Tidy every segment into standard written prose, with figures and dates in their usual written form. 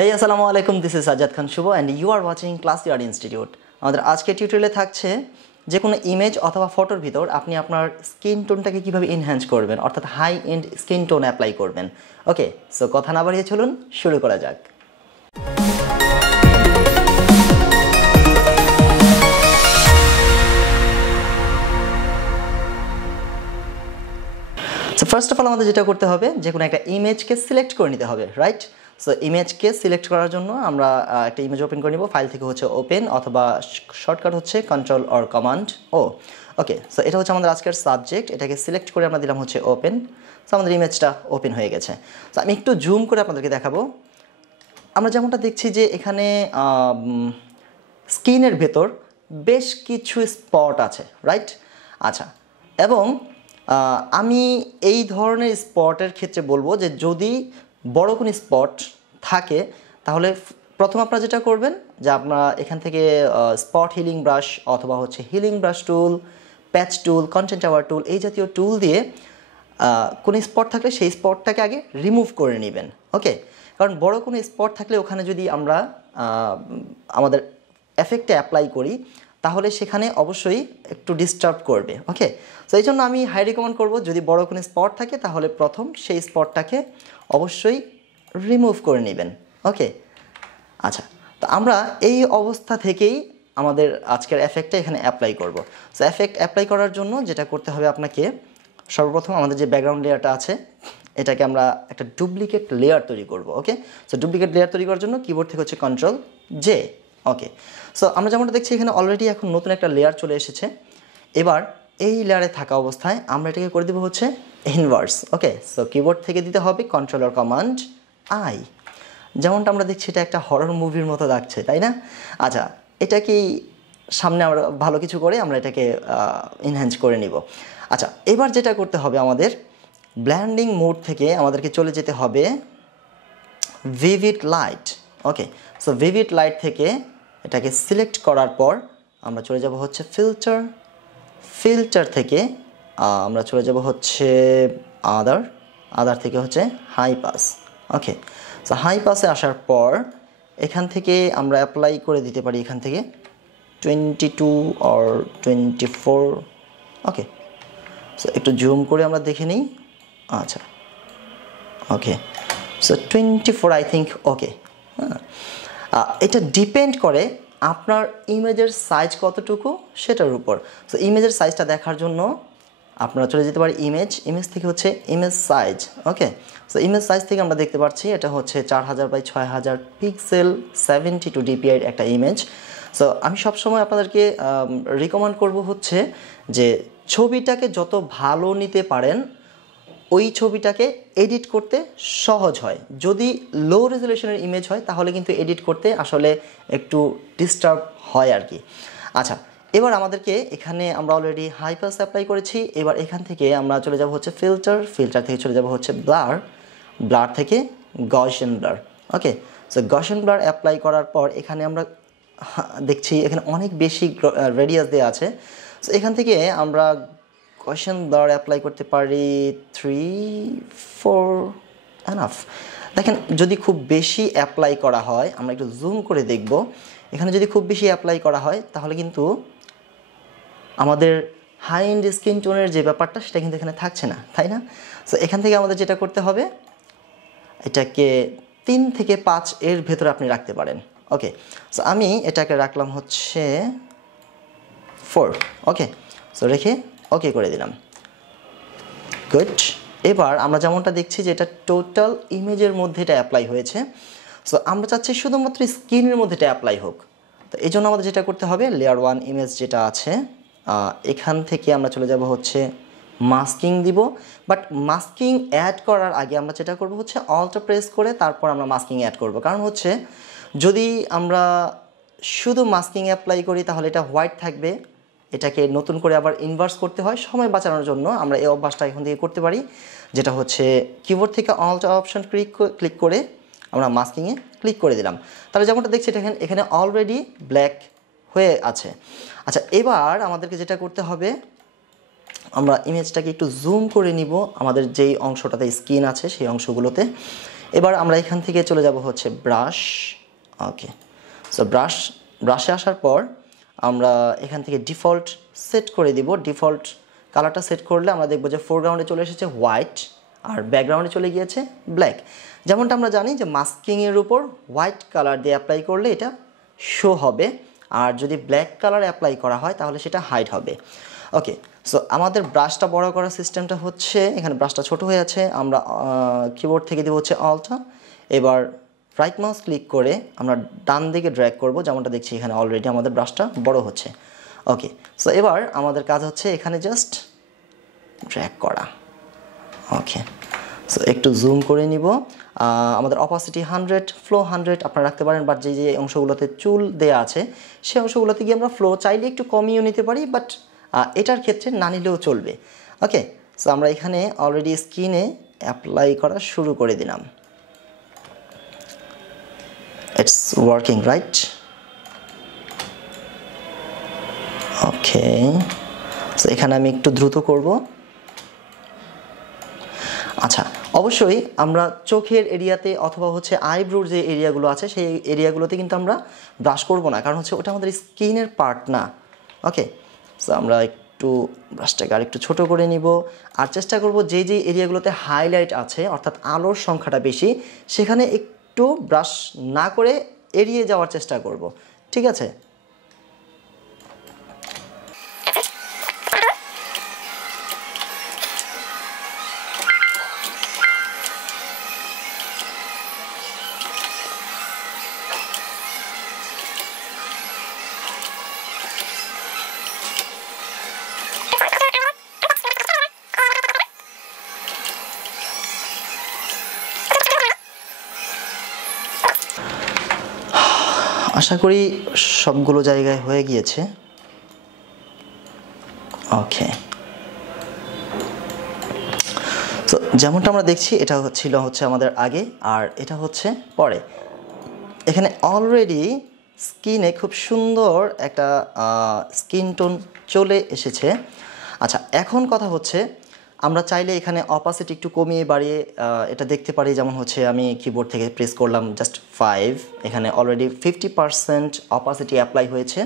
Hey, assalamu alaikum. This is Sajjad Khan Shubho and you are watching Classyart Institute. আমাদের আজকের টিউটোরিয়ালে থাকছে যে কোনো ইমেজ অথবা ফটোর ভিতর আপনি আপনার স্কিন টোনটাকে কিভাবে এনহ্যান্স করবেন অর্থাৎ high end skin tone apply করবেন। ওকে, সো কথা না বাড়িয়ে চলুন শুরু করা যাক। সো ফার্স্ট অফ অল আমাদের যেটা করতে হবে যে কোনো একটা ইমেজকে সিলেক্ট করে নিতে হবে, রাইট? সো ইমেজকে সিলেক্ট করার জন্য আমরা একটা ইমেজ ওপেন করে নিব। ফাইল থেকে হচ্ছে ওপেন অথবা শর্টকাট হচ্ছে control or command O. Okay, so এটা হচ্ছে আমাদের আজকের সাবজেক্ট। এটাকে সিলেক্ট করে আমরা দিলাম হচ্ছে ওপেন। সো আমাদের ইমেজটা ওপেন হয়ে গেছে। সো আমি একটু জুম করে আপনাদেরকে দেখাবো। আমরা যেমনটা দেখছি যে এখানে স্কিনের ভেতর বেশ কিছু স্পট আছে, রাইট? আচ্ছা, এবং আমি এই ধরনের স্পটের ক্ষেত্রে বলবো যে যদি বড় কোনো স্পট থাকে তাহলে প্রথম আপনারা যেটা করবেন যে আপনারা এখান থেকে স্পট হিলিং ব্রাশ অথবা হচ্ছে হিলিং ব্রাশ টুল, প্যাচ টুল, কন্টেন্ট আওয়ার টুল এই জাতীয় টুল দিয়ে কোনো স্পট থাকলে সেই স্পটটাকে আগে রিমুভ করে নেবেন। ওকে, কারণ বড় কোনো স্পট থাকলে ওখানে যদি আমরা আমাদের এফেক্টে অ্যাপ্লাই করি তাহলে সেখানে অবশ্যই একটু ডিস্টার্ব করবে। ওকে, সো এই জন্য আমি হাই রিকমেন্ড করবো যদি বড় কোনো স্পট থাকে তাহলে প্রথম সেই স্পটটাকে অবশ্যই রিমুভ করে নেবেন। ওকে, আচ্ছা, তো আমরা এই অবস্থা থেকেই আমাদের আজকের এফেক্টটা এখানে অ্যাপ্লাই করব। সো এফেক্ট অ্যাপ্লাই করার জন্য যেটা করতে হবে আপনাকে সর্বপ্রথম আমাদের যে ব্যাকগ্রাউন্ড লেয়ারটা আছে এটাকে আমরা একটা ডুপ্লিকেট লেয়ার তৈরি করব। ওকে, সো ডুপ্লিকেট লেয়ার তৈরি করার জন্য কিবোর্ড থেকে হচ্ছে কন্ট্রোল জে। ওকে, সো আমরা যেমনটা দেখছি এখানে অলরেডি এখন নতুন একটা লেয়ার চলে এসেছে। এবার এই লেয়ারে থাকা অবস্থায় আমরা এটাকে করে দেবো হচ্ছে ইনভার্স। ওকে, সো কিবোর্ড থেকে দিতে হবে কন্ট্রোল অর কমান্ড আই। যেমনটা আমরা দেখছি এটা একটা হরর মুভির মতো লাগছে, তাই না? আচ্ছা, এটা কি সামনে আমরা ভালো কিছু করে আমরা এটাকে এনহ্যান্স করে নিব। আচ্ছা, এবার যেটা করতে হবে আমাদের ব্ল্যান্ডিং মোড থেকে আমাদেরকে চলে যেতে হবে ভিভিড লাইট। ওকে, সো ভিভিড লাইট থেকে এটাকে সিলেক্ট করার পর আমরা চলে যাব হচ্ছে ফিল্টার থেকে আমরা চলে যাব হচ্ছে আদার থেকে হচ্ছে হাই পাস। ওকে, সো হাই পাসে আসার পর এখান থেকে আমরা অ্যাপ্লাই করে দিতে পারি এখান থেকে 22 অর 24। ওকে, সো একটু জুম করে আমরা দেখে নিই। আচ্ছা, ওকে, সো 24 আই থিঙ্ক। ওকে, এটা ডিপেন্ড করে আপনার ইমেজের সাইজ কতটুকু সেটার উপর। সো ইমেজের সাইজটা দেখার জন্য আপনারা চলে যেতে পারি ইমেজ থেকে হচ্ছে ইমেজ সাইজ। ওকে, সো ইমেজ সাইজ থেকে আমরা দেখতে পাচ্ছি এটা হচ্ছে 4000 বাই 6000 পিক্সেল 72 DPI একটা ইমেজ। সো আমি সবসময় আপনাদেরকে রিকমেন্ড করব হচ্ছে যে ছবিটাকে যত ভালো নিতে পারেন ওই ছবিটাকে এডিট করতে সহজ হয়। যদি লো রেজুলেশনের ইমেজ হয় তাহলে কিন্তু এডিট করতে আসলে একটু ডিস্টার্ব হয় আর কি। আচ্ছা, এবার আমাদেরকে এখানে আমরা অলরেডি হাই পাস অ্যাপ্লাই করেছি। এবার এখান থেকে আমরা চলে যাব হচ্ছে ফিল্টার থেকে চলে যাব হচ্ছে ব্লার থেকে গসিয়ান ব্লার। ওকে, সো গসিয়ান ব্লার অ্যাপ্লাই করার পর এখানে আমরা দেখছি এখানে অনেক বেশি রেডিয়াস দেওয়া আছে। সো এখান থেকে আমরা গসিয়ান ব্লার অ্যাপ্লাই করতে পারি 3-4 এনাফ। দেখেন যদি খুব বেশি অ্যাপ্লাই করা হয় আমরা একটু জুম করে দেখব। এখানে যদি খুব বেশি অ্যাপ্লাই করা হয় তাহলে কিন্তু আমাদের হাই এন্ড স্কিন টোনের যে ব্যাপারটা সেটা কিন্তু এখানে থাকছে না, তাই না? সো এখান থেকে আমাদের যেটা করতে হবে এটাকে 3 থেকে 5 এর ভেতরে আপনি রাখতে পারেন। ওকে, সো আমি এটাকে রাখলাম হচ্ছে 4। ওকে, সো রেখে ওকে করে দিলাম। গুড। এবার আমরা যেমনটা দেখছি যে এটা টোটাল ইমেজের মধ্যে এটা অ্যাপ্লাই হয়েছে। সো আমরা চাচ্ছি শুধুমাত্র স্কিনের মধ্যে এটা অ্যাপ্লাই হোক। তো এই জন্য আমাদের যেটা করতে হবে লেয়ার 1 ইমেজ যেটা আছে এখান থেকে আমরা চলে যাব হচ্ছে মাস্কিং দিব। বাট মাস্কিং অ্যাড করার আগে আমরা যেটা করব হচ্ছে অল্টটা প্রেস করে তারপর আমরা মাস্কিং অ্যাড করব। কারণ হচ্ছে যদি আমরা শুধু মাস্কিং অ্যাপ্লাই করি তাহলে এটা হোয়াইট থাকবে, এটাকে নতুন করে আবার ইনভার্স করতে হয়। সময় বাঁচানোর জন্য আমরা এই অভ্যাসটা এখন থেকে করতে পারি, যেটা হচ্ছে কিবোর্ড থেকে অল্ট অপশন ক্লিক করে আমরা মাস্কিংয়ে ক্লিক করে দিলাম। তাহলে যেমনটা দেখছি এটা এখানে অলরেডি ব্ল্যাক হয়ে আছে। আচ্ছা, এবার আমাদেরকে যেটা করতে হবে আমরা ইমেজটাকে একটু জুম করে নিব আমাদের যেই অংশটাতে স্কিন আছে সেই অংশগুলোতে। এবার আমরা এখান থেকে চলে যাব হচ্ছে ব্রাশ। ওকে, সো ব্রাশে আসার পর আমরা এখান থেকে ডিফল্ট সেট করে দিব। ডিফল্ট কালারটা সেট করলে আমরা দেখব যে ফোরগ্রাউন্ডে চলে এসেছে হোয়াইট আর ব্যাকগ্রাউন্ডে চলে গিয়েছে ব্ল্যাক। যেমনটা আমরা জানি যে মাস্কিংয়ের উপর হোয়াইট কালার দিয়ে অ্যাপ্লাই করলে এটা শো হবে, আর যদি ব্ল্যাক কালার অ্যাপ্লাই করা হয় তাহলে সেটা হাইড হবে। ওকে, সো আমাদের ব্রাশটা বড় করার সিস্টেমটা হচ্ছে, এখানে ব্রাশটা ছোট হয়ে আছে, আমরা কিবোর্ড থেকে দেবো হচ্ছে অল্টা। এবার রাইট মাউস ক্লিক করে আমরা ডান দিকে ড্র্যাগ করব, যেমনটা দেখছি এখানে অলরেডি আমাদের ব্রাশটা বড় হচ্ছে। ওকে, সো এবার আমাদের কাজ হচ্ছে এখানে জাস্ট ড্র্যাগ করা। ওকে, সো একটু জুম করে নিব। আমাদের অপাসিটি 100, ফ্লো 100 আপনারা রাখতে পারেন, বাট যে অংশগুলোতে চুল দেয়া আছে সেই অংশগুলোতে গিয়ে আমরা ফ্লো চাইলে একটু কমিয়েও নিতে পারি, বাট এটার ক্ষেত্রে না নিলেও চলবে। ওকে, সো আমরা এখানে অলরেডি স্কিনে অ্যাপ্লাই করা শুরু করে দিলাম। It's working right. Okay, so এখানে আমি একটু দ্রুত করব। আচ্ছা, অবশ্যই আমরা চোখের এরিয়াতে অথবা হচ্ছে আইব্রোর যে এরিয়াগুলো আছে সেই এরিয়াগুলোতে কিন্তু আমরা ব্রাশ করব না, কারণ হচ্ছে ওটা আমাদের স্কিনের পার্ট না। ওকে, সো আমরা একটু ব্রাশটাকে আর একটু ছোটো করে নিব, আর চেষ্টা করব যে যে এরিয়াগুলোতে হাইলাইট আছে অর্থাৎ আলোর সংখ্যাটা বেশি সেখানে একটু ব্রাশ না করে এড়িয়ে যাওয়ার চেষ্টা করব। ঠিক আছে? আশা করি সবগুলো জায়গায় হয়ে গিয়েছে। ওকে, তো যেমনটা আমরা দেখছি এটা ছিল হচ্ছে আমাদের আগে, আর এটা হচ্ছে পরে। এখানে অলরেডি স্কিনে খুব সুন্দর একটা স্কিন টোন চলে এসেছে। আচ্ছা, এখন কথা হচ্ছে আমরা চাইলে এখানে অপাসিটি একটু কমিয়ে বাড়িয়ে এটা দেখতে পারি। যেমন হচ্ছে আমি কিবোর্ড থেকে প্রেস করলাম জাস্ট 5, এখানে অলরেডি 50% অপাসিটি অ্যাপ্লাই হয়েছে।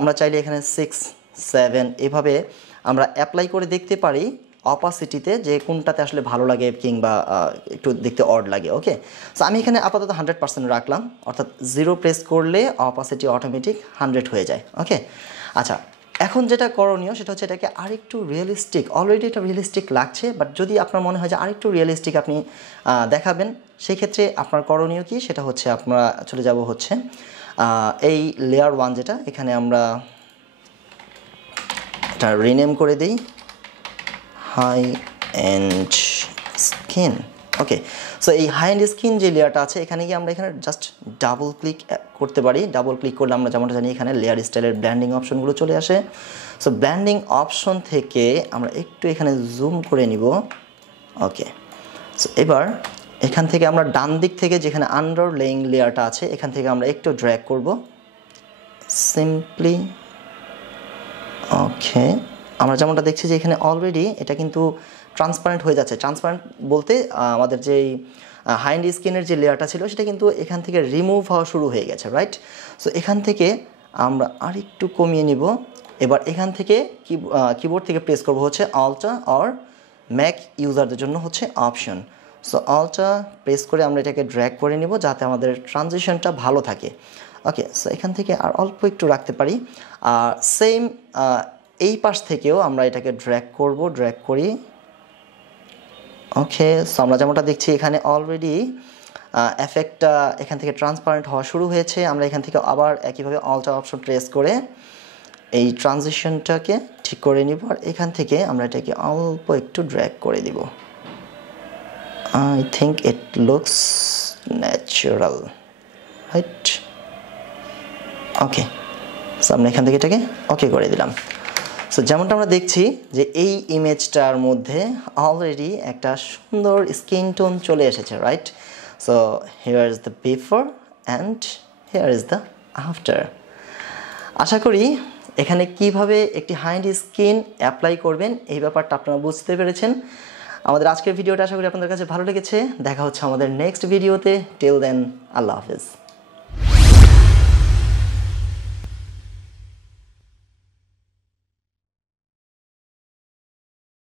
আমরা চাইলে এখানে 6, 7 এভাবে আমরা অ্যাপ্লাই করে দেখতে পারি অপাসিটিতে যে কোনটাতে আসলে ভালো লাগে কিংবা একটু দেখতে অড লাগে। ওকে, সো আমি এখানে আপাতত 100% রাখলাম, অর্থাৎ 0 প্রেস করলে অপাসিটি অটোমেটিক 100 হয়ে যায়। ওকে, আচ্ছা, এখন যেটা করণীয় সেটা হচ্ছে এটাকে আরেকটু রিয়েলিস্টিক, অলরেডি এটা রিয়েলিস্টিক লাগছে, বাট যদি আপনার মনে হয় যে আরেকটু রিয়েলিস্টিক আপনি দেখাবেন, সেই ক্ষেত্রে আপনার করণীয় কি সেটা হচ্ছে আমরা চলে যাব হচ্ছে এই লেয়ার 1 যেটা, এখানে আমরা এটা রিনেম করে দিই হাই এন্ড স্কিন। ওকে, সো এই হাই এন্ড স্কিন যে লেয়ারটা আছে এখানে গিয়ে আমরা এখানে জাস্ট ডাবল ক্লিক করতে পারি। ডাবল ক্লিক করলে আমরা যেমনটা জানি এখানে লেয়ার স্টাইলের ব্ল্যান্ডিং অপশনগুলো চলে আসে। সো ব্ল্যান্ডিং অপশন থেকে আমরা একটু এখানে জুম করে নিব। ওকে, সো এবার এখান থেকে আমরা ডান দিক থেকে যেখানে আন্ডারলেইং লেয়ারটা আছে এখান থেকে আমরা একটু ড্র্যাগ করব সিম্পলি। ওকে, আমরা যেমনটা দেখছি যে এখানে অলরেডি এটা কিন্তু ট্রান্সপারেন্ট হয়ে যাচ্ছে। ট্রান্সপারেন্ট বলতে আমাদের যেই হাইন্ড স্কিনের যে লেয়ারটা ছিল সেটা কিন্তু এখান থেকে রিমুভ হওয়া শুরু হয়ে গেছে, রাইট? সো এখান থেকে আমরা আরেকটু কমিয়ে নিব। এবার এখান থেকে কিবোর্ড থেকে প্রেস করব হচ্ছে অল্টা, অর ম্যাক ইউজারদের জন্য হচ্ছে অপশন। সো অল্টা প্রেস করে আমরা এটাকে ড্র্যাগ করে নিব যাতে আমাদের ট্রানজিশনটা ভালো থাকে। ওকে, সো এখান থেকে আর অল্প একটু রাখতে পারি। আর সেম এই পাশ থেকেও আমরা এটাকে ড্র্যাগ করব, ড্র্যাগ করি। ওকে, সো আমরা যেমনটা দেখছি এখানে অলরেডি এফেক্টটা এখান থেকে ট্রান্সপারেন্ট হওয়া শুরু হয়েছে। আমরা এখান থেকে আবার একইভাবে অল্টা অপশন প্রেস করে এই ট্রানজিশনটাকে ঠিক করে নিব, আর এখান থেকে আমরা এটাকে অল্প একটু ড্র্যাগ করে দিব। I think it looks natural, right? Okay, so আমরা এখান থেকে এটাকে ওকে করে দিলাম। সো যেমনটা আমরা দেখছি যে এই ইমেজটার মধ্যে অলরেডি একটা সুন্দর স্কিন টোন চলে এসেছে, right? So here is the before and here is the after. আশা করি এখানে কিভাবে একটি হাইন্ড স্কিন অ্যাপ্লাই করবেন এই ব্যাপারটা আপনারা বুঝতে পেরেছেন। আমাদের আজকের ভিডিওটা আশা করি আপনাদের কাছে ভালো লেগেছে। দেখা হচ্ছে আমাদের নেক্সট ভিডিওতে। টিল দেন, আল্লাহ হাফেজ।